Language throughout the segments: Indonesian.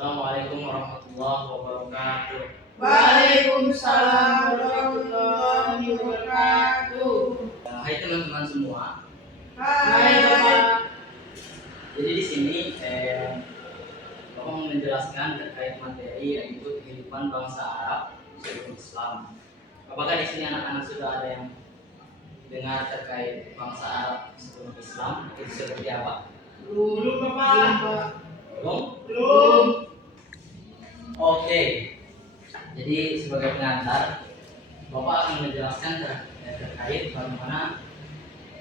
Assalamualaikum warahmatullahi wabarakatuh. Waalaikumsalam warahmatullahi wabarakatuh. Hai teman-teman semua. Hai Bapak. Jadi di sini Bapak mau menjelaskan terkait materi yaitu kehidupan bangsa Arab sebelum Islam. Apakah di sini anak-anak sudah ada yang dengar terkait bangsa Arab sebelum Islam itu seperti apa? Belum Bapak. Belum? Oke. Jadi sebagai pengantar, Bapak akan menjelaskan terkait bagaimana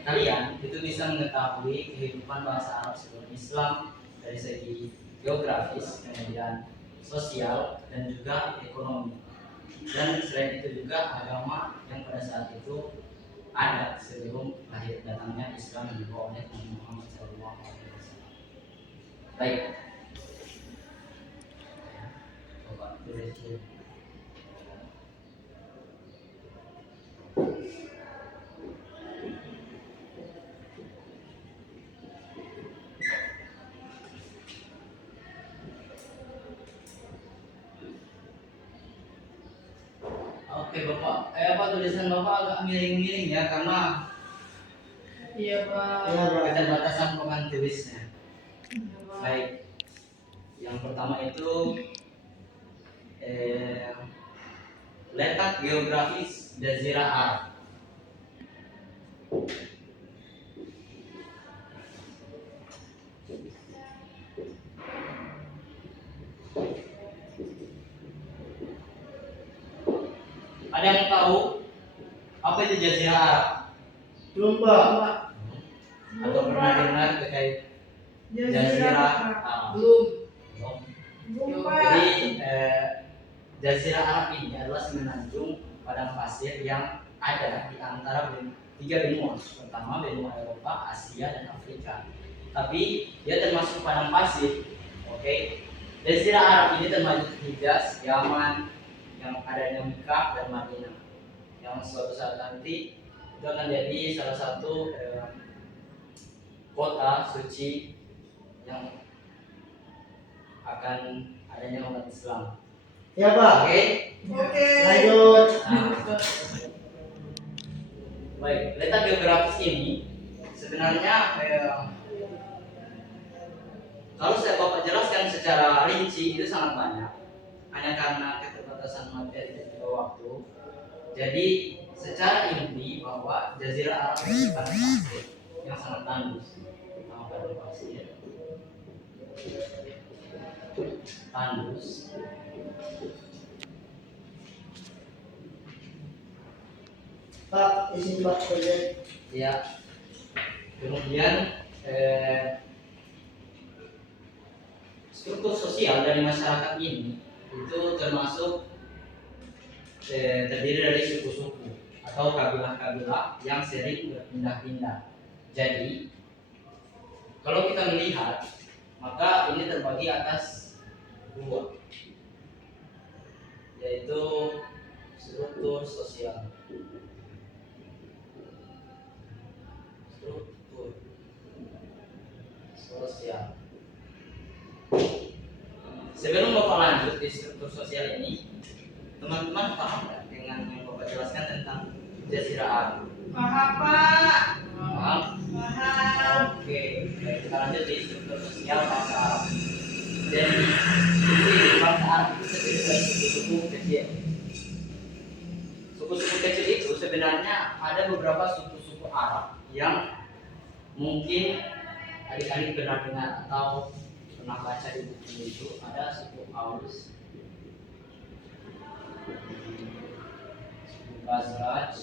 kalian itu bisa mengetahui kehidupan bangsa Arab sebelum Islam dari segi geografis, kemudian sosial, dan juga ekonomi. Dan selain itu juga agama yang pada saat itu ada sebelum lahir datangnya Islam yang dibawa oleh Nabi Muhammad SAW. Baik. Bapak tulis dulu. Oke Bapak, apa tulisan Bapak agak miring-miring ya karena Iya Pak. keterbatasan papan tulisnya. Baik, yang pertama itu letak geografis Jazirah Arab. Ada yang tahu apa itu Jazirah Arab? Belum Pak. Atau pernah dengar terkait Jazirah Arab? Belum. Belum. Jadi Jazirah Arab ini adalah semenanjung padang pasir yang ada di antara tiga benua. Pertama benua Eropa, Asia, dan Afrika. Tapi dia termasuk padang pasir. Oke. Jazirah Arab ini termasuk Hijaz, Yaman, yang adanya Mekah dan Madinah. Yang suatu saat nanti itu akan jadi salah satu kota suci yang akan adanya umat Islam. Ya Pak. Oke. Lanjut. Nah, baik, letak geografis ini sebenarnya kalau saya Bapak jelaskan secara rinci itu sangat banyak. Hanya karena keterbatasan materi dan juga waktu. Jadi secara inti bahwa Jazirah Arab itu padang pasir yang sangat tandus. Nama padang pasir tandus. Pak, izin Pak proyek. Ya. Kemudian struktur sosial dari masyarakat ini itu termasuk terdiri dari suku-suku atau kabilah-kabilah yang sering berpindah-pindah. Jadi kalau kita melihat, maka ini terbagi atas dua, yaitu struktur sosial. Struktur sosial. Sebelum Bapak lanjut di struktur sosial ini, teman-teman paham nggak dengan yang Bapak jelaskan tentang Jazirah Arab? Paham Pak. Paham? Paham. Oke, baik, kita lanjut di struktur sosial bangsa Arab. Jadi, di bangsa Arab itu terdiri dari suku-suku kecil. Suku-suku kecil itu sebenarnya ada beberapa suku-suku Arab yang mungkin adik-adik pernah dengar atau pernah baca di buku itu. Ada suku Aus, suku Khazraj,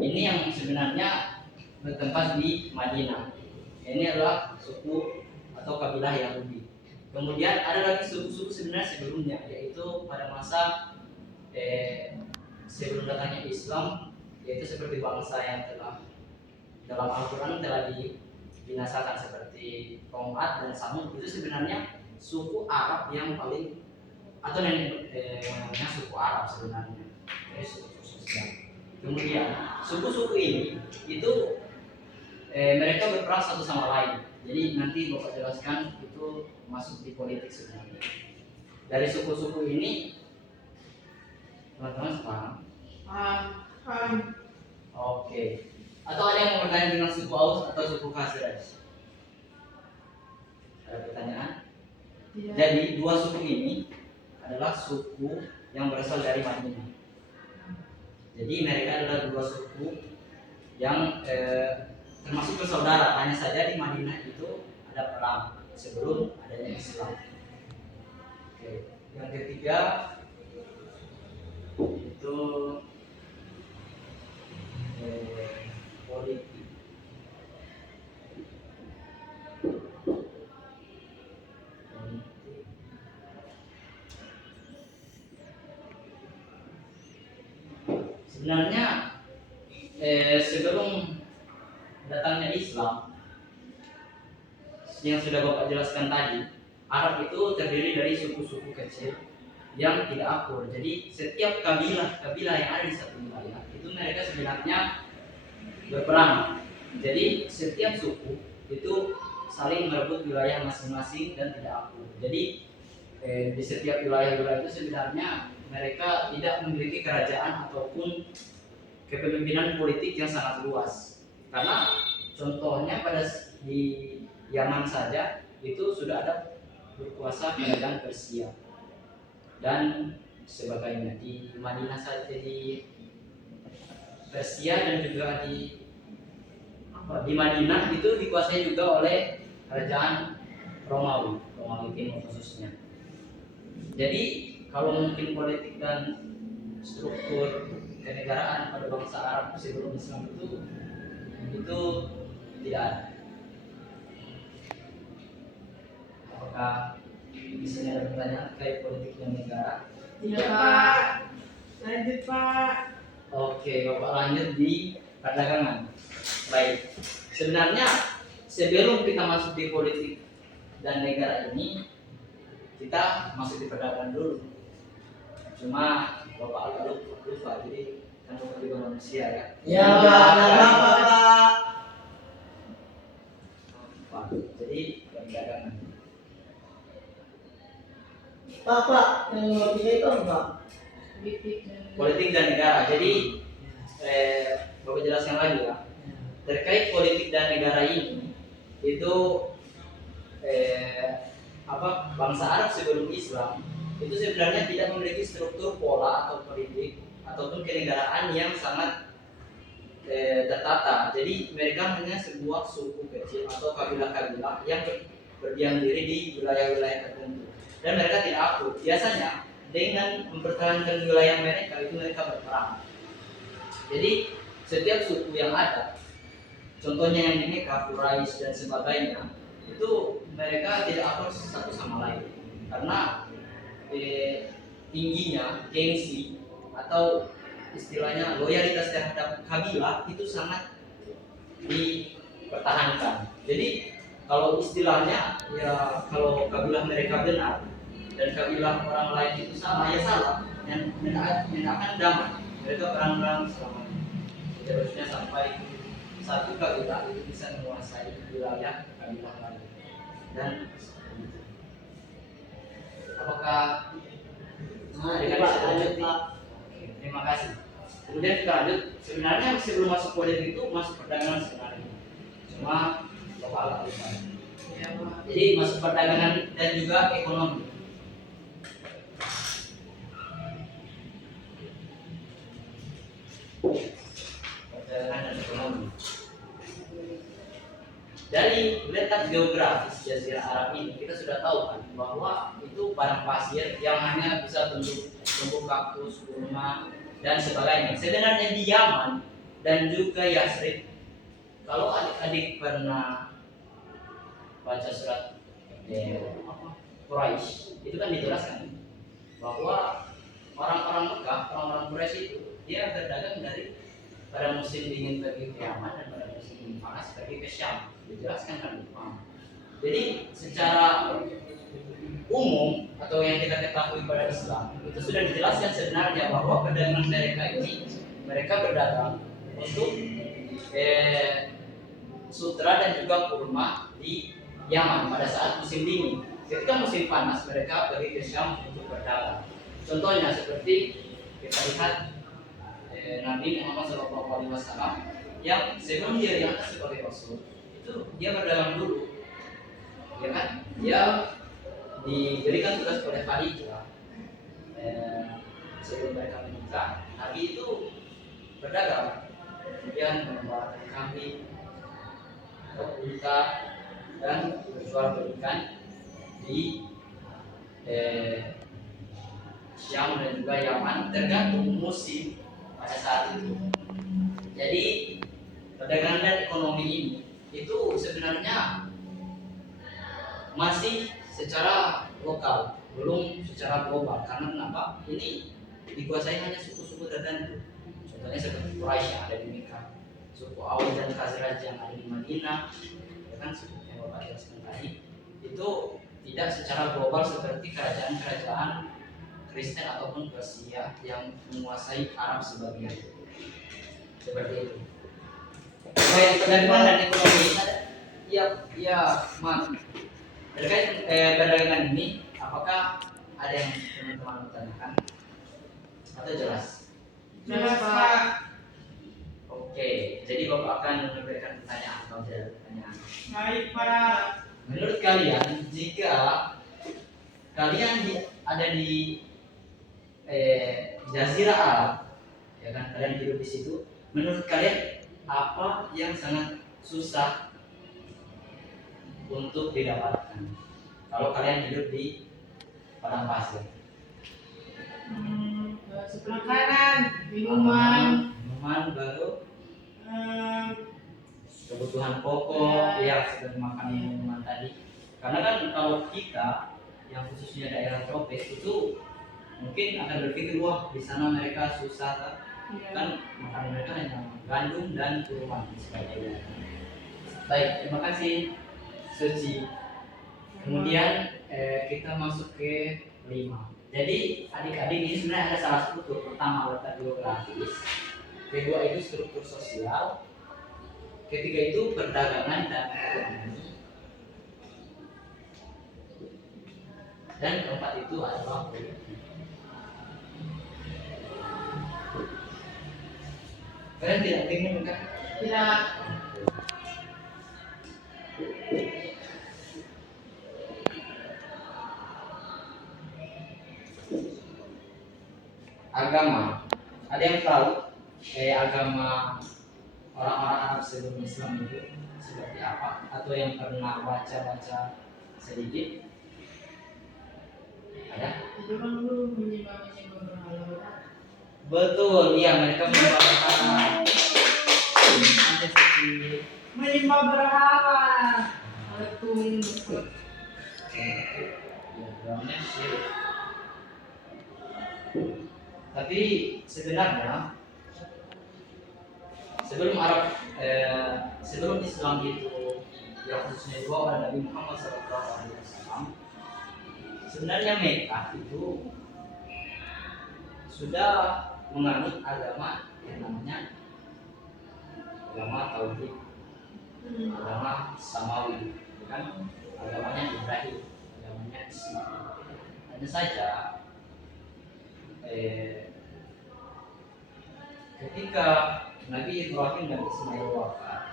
ini yang sebenarnya bertempat di Madinah. Ini adalah suku atau kabilah Yahudi. Kemudian ada lagi suku-suku sebenarnya sebelumnya, yaitu pada masa sebelum datangnya Islam, yaitu seperti bangsa yang telah dalam Al-Quran telah dibinasakan seperti kaum Ad dan Samud. Itu sebenarnya suku Arab yang paling atau nenek moyangnya suku Arab sebenarnya, dari suku sosial. Kemudian suku-suku ini itu mereka berperang satu sama lain. Jadi nanti Bapak jelaskan itu masuk di politik sebenarnya. Dari suku-suku ini teman-teman paham? Paham. Oke. Atau ada yang mau bertanya dengan suku Aus atau suku Khazraj? Ada pertanyaan? Iya. Jadi dua suku ini adalah suku yang berasal dari Madinah. Jadi mereka adalah dua suku yang termasuk bersaudara. Hanya saja di Madinah itu ada perang sebelum adanya Islam. Oke. Yang ketiga itu politik. Sebenarnya sebelum datangnya Islam yang sudah Bapak jelaskan tadi, Arab itu terdiri dari suku-suku kecil yang tidak akur. Jadi setiap kabilah yang ada di satu wilayah itu mereka sebenarnya berperang. Jadi setiap suku itu saling merebut wilayah masing-masing dan tidak akur. Jadi di setiap wilayah-wilayah itu sebenarnya mereka tidak memiliki kerajaan ataupun kepemimpinan politik yang sangat luas. Karena contohnya pada di Yaman saja itu sudah ada berkuasa kerajaan Persia dan sebagainya. Di Madinah saja, di Persia dan juga di Madinah itu dikuasai juga oleh kerajaan Romawi Timur khususnya. Jadi kalau mungkin politik dan struktur kenegaraan pada bangsa Arab sebelum Islam itu tidak ada. Apakah di sini ada pertanyaan terkait politik dan negara? Iya Pak. Lanjut Pak. Oke, Bapak lanjut di perdagangan. Baik, sebenarnya sebelum kita masuk di politik dan negara ini, kita masuk di perdagangan dulu. Cuma Bapak agak lupa, jadi kan Bapak juga manusia ya. Ya Pak. Pak, jadi perdagangan. Pak, yang nomor 3 itu apa? Politik dan negara. Jadi Bapak jelaskan lagi ya. Terkait politik dan negara ini itu bangsa Arab sebelum Islam itu sebenarnya tidak memiliki struktur pola atau politik ataupun kenegaraan yang sangat tertata. Jadi mereka hanya sebuah suku kecil atau kabilah-kabilah yang berdiam diri di wilayah-wilayah tertentu dan mereka tidak akur. Biasanya dengan mempertahankan wilayah mereka itu mereka berperang. Jadi setiap suku yang ada, contohnya yang di Mekah, Quraisy dan sebagainya, itu mereka tidak akur satu sama lain karena tingginya gengsi atau istilahnya loyalitas terhadap kabilah itu sangat dipertahankan. Jadi kalau istilahnya ya kalau kabilah mereka benar dan kabilah orang lain itu salah ya salah, dan akan damai. Mereka perang-perang selamanya. Seterusnya sampai satu kabilah itu bisa menguasai wilayah kabilah lain. Dan apakah dengan Pak, bisa lanjut lanjut? Pak. Terima kasih. Kemudian kita lanjut. Sebenarnya sebelum masuk politik itu masuk perdagangan sebenarnya. Cuma Bapak agak lupa. Ya Pak. Jadi masuk perdagangan dan juga ekonomi. Perdagangan dan ekonomi. Dari letak geografis Jazirah Arab ini kita sudah tahu kan bahwa itu padang pasir yang hanya bisa tumbuh kaktus, kurma dan sebagainya. Sebenarnya di Yaman dan juga Yasrib, kalau adik-adik pernah baca surat Quraisy, itu kan dijelaskan bahwa orang-orang Mekah, orang-orang Quraisy itu dia berdagang dari pada musim dingin pergi ke Yaman dan pada musim panas pergi ke Syam. Dijelaskan kan jadi secara umum atau yang kita ketahui pada Islam itu sudah dijelaskan sebenarnya bahwa perdagangan mereka ini mereka berdagang untuk sutra dan juga kurma di Yaman pada saat musim dingin. Ketika musim panas mereka pergi ke Syam untuk berdagang. Contohnya seperti kita lihat Nabi Muhammad SAW yang sebelum dia diangkat sebagai rasul itu dia berdagang dulu, ya kan? Dia diberikan tugas oleh Khadijah sebelum mereka menikah. Nabi itu berdagang, kemudian membawa kambing, unta, dan berjual belikan di Syam dan juga Yaman tergantung musim pada saat itu. Jadi perdagangan dan ekonomi ini itu sebenarnya masih secara lokal, belum secara global. Karena kenapa? Ini dikuasai hanya suku-suku tertentu. Contohnya seperti Quraisy yang ada di Mekah, suku Aus dan Khazraj yang ada di Madinah, ya kan, seperti yang Bapak jelaskan tadi. Itu tidak secara global seperti kerajaan-kerajaan Kristen ataupun Persia yang menguasai Arab sebagian. Seperti itu. Baik, perdagangan dan ekonomi ya, Mas. Terkait perdagangan ini, apakah ada yang teman-teman tanyakan atau jelas? Jelas, Pak. Oke, jadi Bapak akan memberikan pertanyaan atau pertanyaan. Baik, Pak. Menurut kalian, jika kalian ada di Jazirah Arab, ya kan, kalian hidup di situ, menurut kalian apa yang sangat susah untuk didapatkan kalau kalian hidup di padang pasir? Makanan, minuman, baru eh, kebutuhan pokok, ya seperti makan minuman tadi. Karena kan kalau kita yang khususnya daerah tropis itu mungkin akan berpikir, wah di sana mereka susah kan, makanan mereka hanya gandum dan kurma dan sebagainya. Baik, terima kasih Suci. Kemudian kita masuk ke 5. Jadi adik-adik ini sebenarnya ada salah struktur. Pertama letak geografis, kedua itu struktur sosial, ketiga itu perdagangan dan ekonomi, dan keempat itu adalah politik. Kalian tidak bingung kan? tidak. Agama. Ada yang tahu agama orang-orang Arab sebelum Islam itu seperti apa? Atau yang pernah baca-baca sedikit? Ada? Itu kan dulu menyembah berhala. Betul, iya, mereka menyembah berhala. Ada sedikit. Menyembah berhala. Betul. Ya, dalamnya syirik. Tapi sebenarnya sebelum Islam itu yang khususnya dibawa oleh Nabi Muhammad SAW, sebenarnya Mekah itu sudah menganut agama yang namanya agama Tauhid, agama Samawi, kan agamanya Ibrahim, agamanya Islam. Hanya saja ketika Nabi Ibrahim dan Ismail wafat,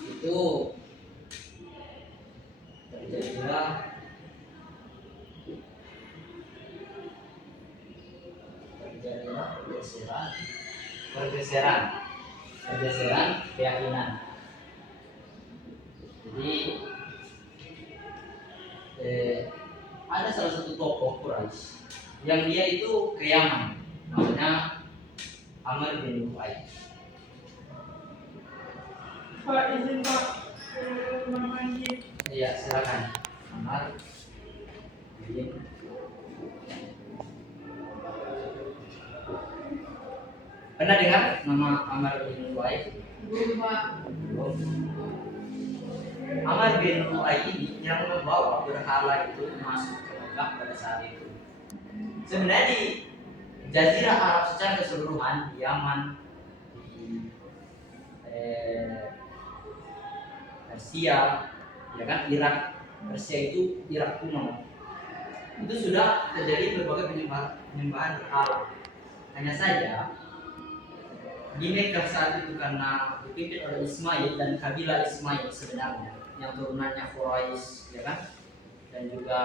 itu terjadilah pergeseran keyakinan. Jadi ada salah satu tokoh Quraisy yang dia itu ke Yaman, namanya Amr bin Lu'ay. Pak, izin Pak. Mandi. Iya, silakan. Amr bin Pernah dengar nama Amr bin Lu'ay? Belum, Pak. Amr bin Lu'ay ini yang membawa berhala itu masuk ke Mekah pada saat itu. Sebenarnya di Jazirah Arab secara keseluruhan, di Yaman, di Persia, ya kan, Irak. Persia itu Irak kuno. Itu sudah terjadi berbagai penyembahan berhala. Hanya saja di Mekah saat itu karena dipimpin oleh Ismail dan kabilah Ismail sebenarnya yang turunannya Quraisy, ya kan, dan juga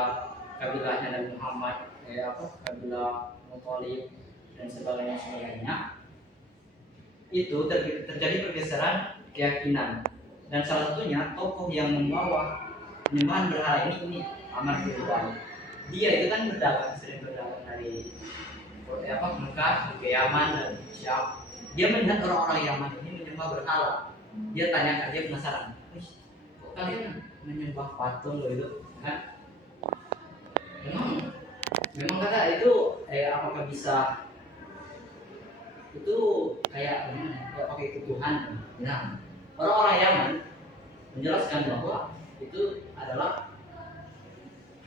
kabilahnya Nabi Muhammad, kabilah Muthalib dan sebagainya, itu terjadi pergeseran keyakinan, dan salah satunya tokoh yang membawa penyembahan berhala ini Amr bin Lu'ay. Dia itu kan sering berdagang dari Mekah ke Yaman dan Syam. Dia melihat orang-orang Yaman ini menyembah berhala. Dia tanyakan, dia penasaran, kok kalian menyembah patung gitu kan? Memang kata itu apakah bisa itu kayak pakai ketuhan? Nah, orang-orang Yaman menjelaskan bahwa itu adalah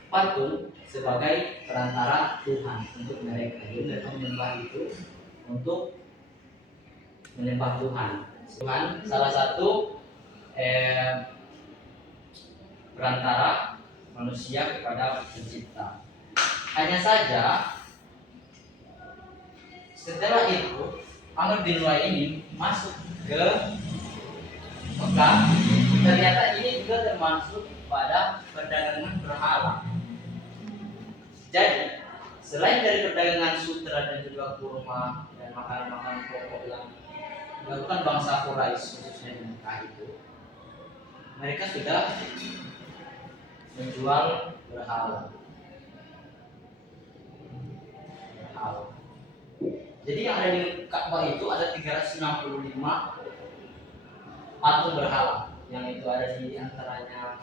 patung sebagai perantara Tuhan untuk mereka. Jadi mereka menyembah itu untuk menyembah Tuhan. Tuhan salah satu perantara manusia kepada pencipta. Hanya saja setelah itu Amr bin Lu'ay ini masuk ke Mekah. Ternyata ini juga termasuk pada perdagangan berhala. Jadi selain dari perdagangan sutra dan juga kurma dan makanan-makanan pokok yang dilakukan bangsa Quraisy khususnya di Mekah itu, mereka sudah menjual berhala. Jadi yang ada di Ka'bah itu ada 365 patung berhala, yang itu ada di antaranya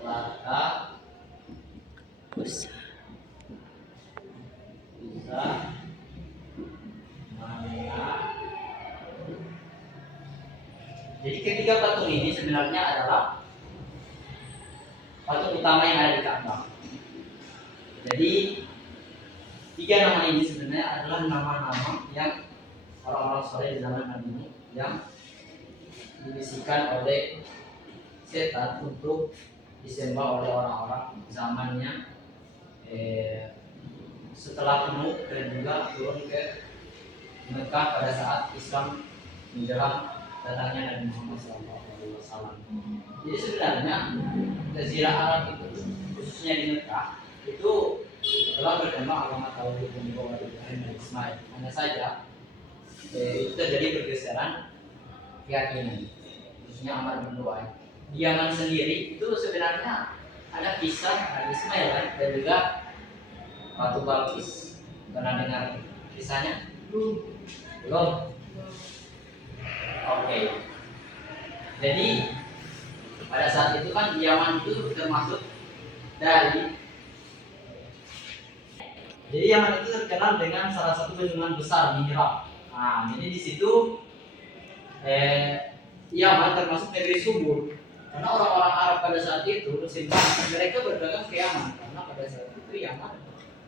Lata, Uzza, Manat. Jadi ketiga patung ini sebenarnya adalah patung utama yang ada di Ka'bah. Jadi tiga nama ini sebenarnya adalah nama-nama yang orang-orang soleh di zaman Nabi Nuh yang dibisikkan oleh setan untuk disembah oleh orang-orang zamannya setelah Nuh dan juga turun ke Mekah pada saat Islam menjelang datangnya Nabi Muhammad SAW. Jadi sebenarnya Jazirah Arab itu khususnya di Mekah itu telah berkembang agama Tauhid dan juga Ibrahim dan Ismail. Hanya saja itu terjadi pergeseran keyakinan, khususnya Amr bin Lu'ay. Di Yaman sendiri itu sebenarnya ada kisah Nabi Ismail kan, dan juga Batu Balkis. Pernah dengar kisahnya? Belum? Oke. Jadi pada saat itu kan Yaman itu termasuk dari Yaman itu terkenal dengan salah satu bendungan besar mihrab. Nah, jadi di situ Yaman termasuk negeri subur. Karena orang-orang Arab pada saat itu musim panas mereka berdagang ke Yaman, karena pada saat itu Yaman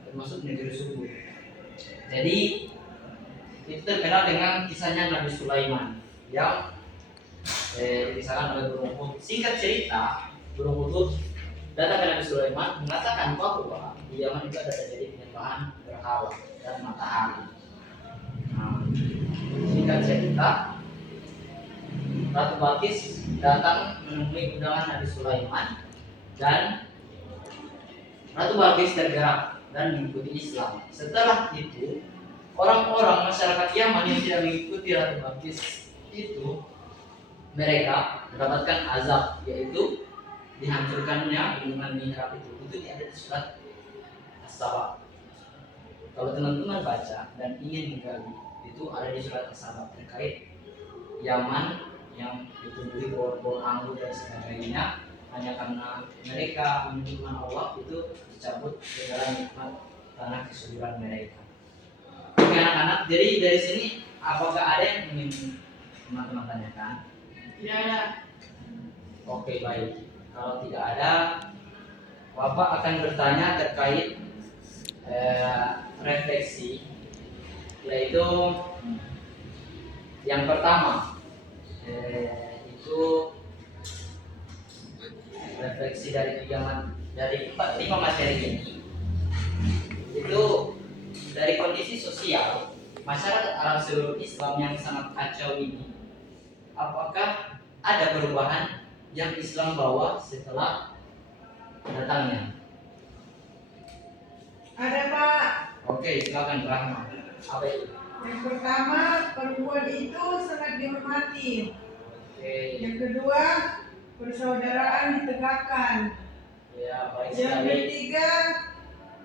termasuk negeri subur. Jadi itu terkenal dengan kisahnya Nabi Sulaiman yang dikisahkan oleh Burung Hud. Singkat cerita, Burung Hud datang ke Nabi Sulaiman mengatakan bahwa di Yaman itu ada terjadi penyembahan berhala dan matahari. Nah, singkat cerita, Ratu Balkis datang menemui undangan Nabi Sulaiman, dan Ratu Balkis tergerak dan mengikuti Islam. Setelah itu, orang-orang masyarakat Yaman yang tidak mengikuti Ratu Balkis itu mereka mendapatkan azab, yaitu dihancurkannya bendungan mihrab itu. Itu ada di surat As-Saba. Kalau teman-teman baca dan ingin menggali, itu ada di surat As-Saba terkait Yaman yang ditumbuhi pohon-pohon anggur dan sebagainya, hanya karena mereka menyembah Allah itu dicabut segala nikmat tanah kesuburan mereka. Oke anak-anak, jadi dari sini apakah ada yang ingin teman-teman tanyakan? Tidak ada. Oke, baik. Kalau tidak ada, Bapak akan bertanya terkait refleksi, yaitu Yang pertama itu refleksi dari lima materi ini, itu dari kondisi sosial masyarakat Arab seluruh Islam yang sangat kacau ini, apakah ada perubahan yang Islam bawa setelah datangnya? Ada Pak. Oke, silakan Rahma. Apa itu? Yang pertama, perempuan itu sangat dihormati. Oke. Yang kedua, persaudaraan ditegakkan. Ya, baik Yang sekali. ketiga,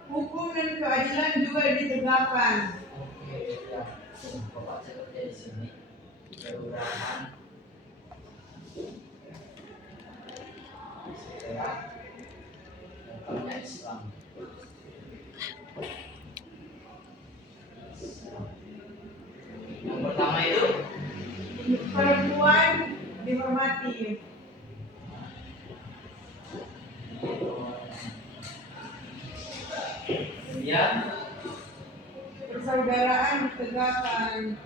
hukum dan keadilan juga ditegakkan. Oke, ya. Bapak catatnya di sini. Perubahan setelah datangnya Islam. Yang pertama itu Perempuan dihormati. kemudian Persaudaraan ditegakkan.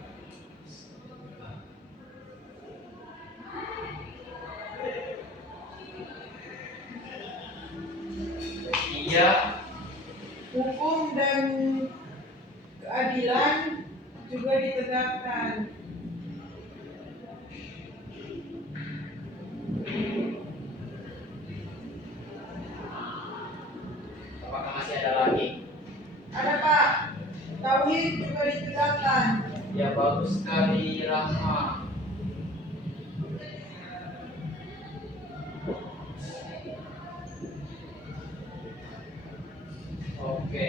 ketiga Hukum dan keadilan juga ditegakkan. apakah masih ada lagi? Ada Pak, tauhid juga ditegakkan. Ya, bagus sekali Rahma. Oke.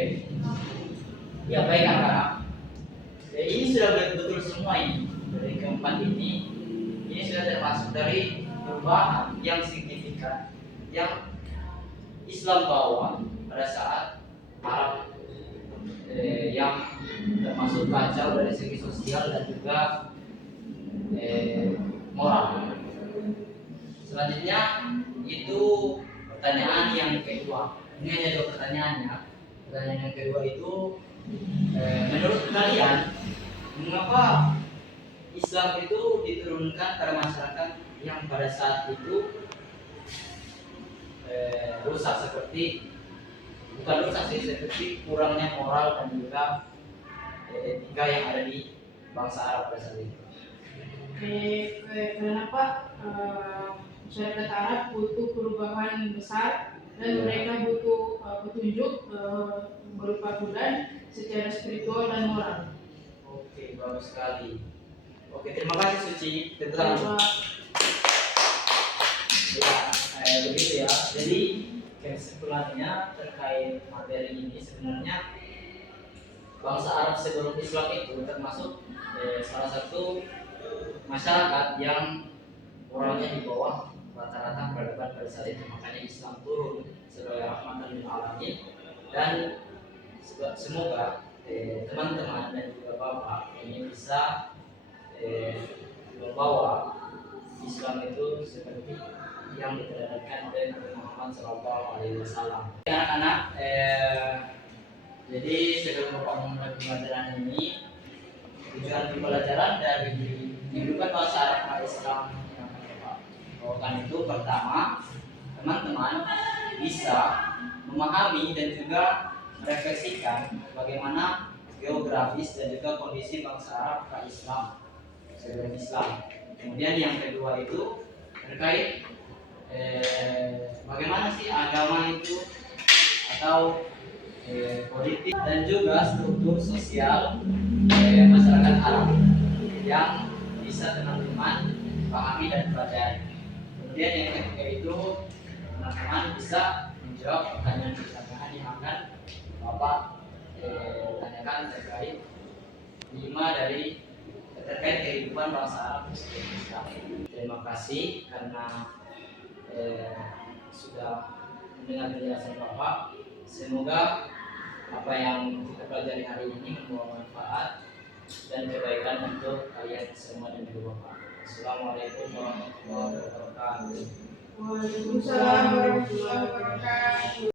Ya baik anak-anak. Ya, ini sudah betul semua ini. Dari keempat ini sudah termasuk dari perubahan yang signifikan yang Islam bawa pada saat Arab yang termasuk kacau dari segi sosial dan juga moral. Selanjutnya itu pertanyaan yang kedua. Ini hanya dua pertanyaannya. Pertanyaan yang kedua itu, menurut kalian mengapa Islam itu diturunkan pada masyarakat yang pada saat itu rusak, bukan rusak sih, seperti kurangnya moral dan juga etika yang ada di bangsa Arab pada saat itu? Kenapa masyarakat Arab butuh perubahan besar dan mereka butuh petunjuk berupa Quran secara spiritual dan moral. Oke, bagus sekali. Oke, terima kasih Suci. Tentang ya, begitu ya. Jadi kesimpulannya terkait materi ini, sebenarnya bangsa Arab sebelum Islam itu termasuk salah satu masyarakat yang orangnya di bawah rata-rata peradaban pada saat itu. Makanya Islam turun sebagai rahmatan lil alamin, dan semoga teman-teman dan juga Bapak ini bisa membawa Islam itu seperti yang diteladankan oleh Nabi Muhammad SAW. Anak-anak, jadi sebelum Bapak memulai pembelajaran ini, tujuan pembelajaran dari kehidupan bangsa Arab Islam yang Bapak bawakan itu, pertama, teman-teman bisa memahami dan juga merefleksikan bagaimana geografis dan juga kondisi bangsa Arab Islam sebelum Islam. Kemudian yang kedua itu terkait bagaimana sih agama itu atau politik dan juga struktur sosial masyarakat Arab yang bisa teman-teman pahami dan pelajari. Kemudian yang ketiga itu teman-teman bisa menjawab pertanyaan-pertanyaan yang akan Bapak tanyakan terkait terkait kehidupan bangsa Arab sebelum Islam. Terima kasih karena sudah mendengar penjelasan Bapak. Semoga apa yang kita pelajari hari ini membawa manfaat dan kebaikan untuk kalian semua dan juga Bapak. Assalamualaikum warahmatullahi wabarakatuh. Waalaikumsalam warahmatullahi wabarakatuh.